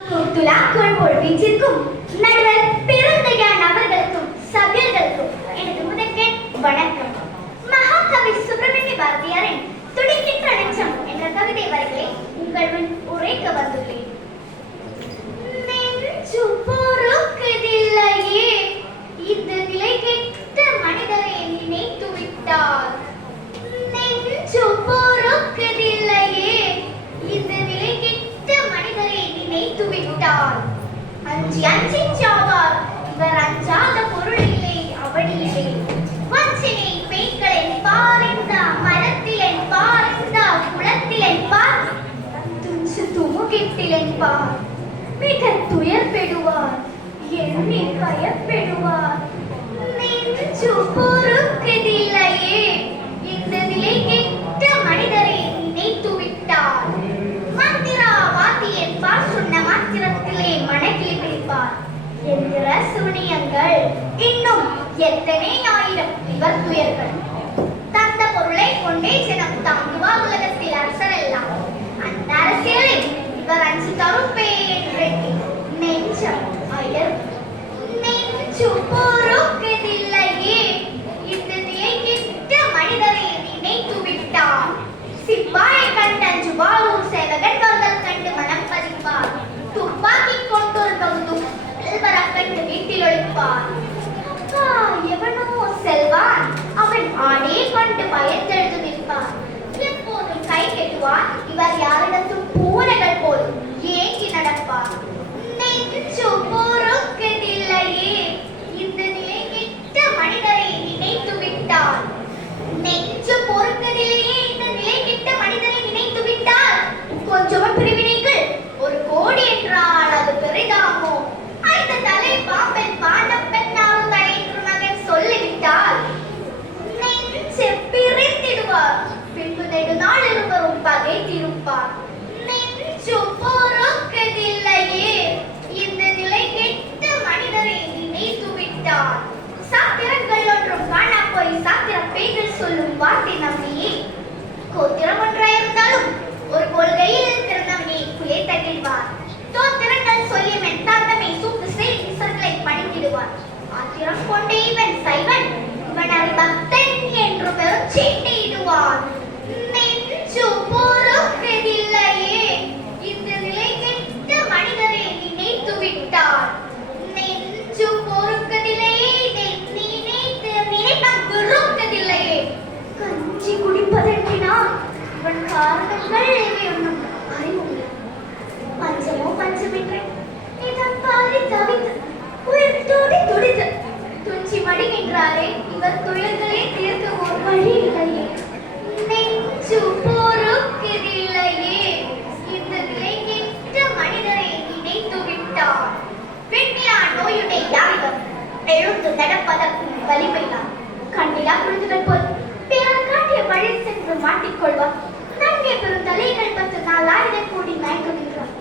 துலாக்கோள் போல் வீச்சிருக்கும் நடுவர் பெருந்தையான் அவர்களுக்கும் சபையர்களுக்கும் எனது முதற்கண் வணக்கம். மகாகவி சுப்பிரமணிய பாரதியாரின் துடிக்கின்ற நெஞ்சம் என்ற கவிதை வரிகளை உங்கள் முன் உரைக்க வந்துள்ளேன். நெஞ்சு பொறுக்குதில்லையே, இந்த நிலை கெட்ட மனிதரை நினைத்து விட்டார். நெஞ்சு பொறுக்குதில்லையே, இந்த நிலை கெட்ட மனிதரை நினைத்து விட்டார். அஞ்சி அஞ்சி சாவார், இவர் அஞ்சாத பொருள் இல்லை அவனிலே. வஞ்சினை பெண்களின் பாரிந்த மரத்திலன் பாரிந்த குளத்திலன் பார், துஞ்சு துமுகிட்டிலன் பார். மிக துயர்பெடுவார், எண்ணி பயப்படுவார். நெஞ்சு பொறுக்குதில்லையே, இந்த நிலை கெட்ட மனிதரை நினைத்து விட்டார். மந்திரா வாத்தியன் பார் சொன்ன மாத்திரத்திலே மனக்கிளி பிடிப்பார் என்கிற சூனியங்கள் இன்னும் எத்தனை ஆயிரம் இவர் துயர்கள். தந்த பொருளை கொண்டே ஜனம் தாங்குவார் உலகத்தில் அரசரெல்லாம். அந்த அரசியலில் இவர் அஞ்சு தரும் பேரெட்டி நெஞ்சம் அயர். நெஞ்சு பொறுக்குதில்லையே, இந்த நிலை கெட்ட மனிதரை நினைத்து விட்டார். சிப்பாயை கண்டஞ்சு வாழும் சேவகன் அவர்கள் கண்டு மனம் பதிப்பார். துப்பாக்கி கொண்டொரு பகுதும் செல்வரக் கண்டு வீட்டில் ஒழிப்பார். எவனோ செல்வான், அவன் ஆடே கொண்டு பயத்தெழுந்து நிற்பார். எப்போதும் கை கெட்டுவான், இவர் யாரிடத்தும் பூனைகள் போல் ஏங்கி நடப்பார். நெஞ்சு பொறுக்குதில்லையே, இந்த நிலை கெட்ட மனிதரை நினைத்து விட்டார். நெஞ்சு பொறுக்குதில்லையே, இந்த நிலை கெட்ட மனிதரை நினைத்து விட்டார். கொஞ்சம் பிரிவினைகள் ஒரு கோடி என்றால் அது பெரிதாமோ? ஐந்து தலை பாம்பன் பாண்டம் பெண்ணாலும் தலை என்று மகன் சொல்லிவிட்டார். நெஞ்சு பிரித்திடுவார், பின்பு நெடுநாள் இருவரும் பகை தீருப்பார். நெஞ்சு பொறுக்குதில்லையே, இந்த நிலை கெட்ட மனிதரை நினைத்து விட்டார். சாத்திரங்கள் ஒன்றும் காணா போய் சாத்திர பேய்கள் சொல்லும் வார்த்தை நம்பியே. கோத்திரம் ஒன்றாயிருந்தாலும் ஒரு கொள்கையில் பிறந்தவனே குலே தகிழ்வார். தோத்திரங்கள் சொல்லி மென்தாந்தமை சூத்து செய் விசர்களை பணித்திடுவார். ஆத்திரம் கொண்ட இவன் சைவன், இவன் பக்தன் என்று பெரும் சீட்டிடுவார். நெஞ்சு பொறுக்குதில்லையே, இந்த நிலை கெட்ட மனிதரை நினைத்து விட்டார். நெஞ்சு பொறுக்குதில்லையே, இதை நினைத்து நினைக்க பொறுக்குதில்லையே. கஞ்சி குடிப்பதற்கினால் இவன் காரணங்கள் ஒன்றும் அறிவுள்ள பஞ்சமோ பஞ்சமின்றி இதன் பாரி தவித்து உயிர் துடி துடித்து துஞ்சி மடிகின்றாரே, இவர் துயர்களை தீர்க்க ஒரு வழி இல்லையே. நெஞ்சு பொறுக்குதில்லையே, இந்த நிலை கெட்ட மனிதரை நினைத்து விட்டார். வெண்ணிலா நோயுடைய யாரிடம் எழுந்து நடப்பதற்கும் வலிமைதான். கண்ணிலா குழந்தைகள் போல் பிறர் காட்டிய வழி சென்று மாட்டிக்கொள்வார். நன்கே பெரும் தலைகள் 10 நாள் ஆயுத கூடி மயங்குகின்றார்.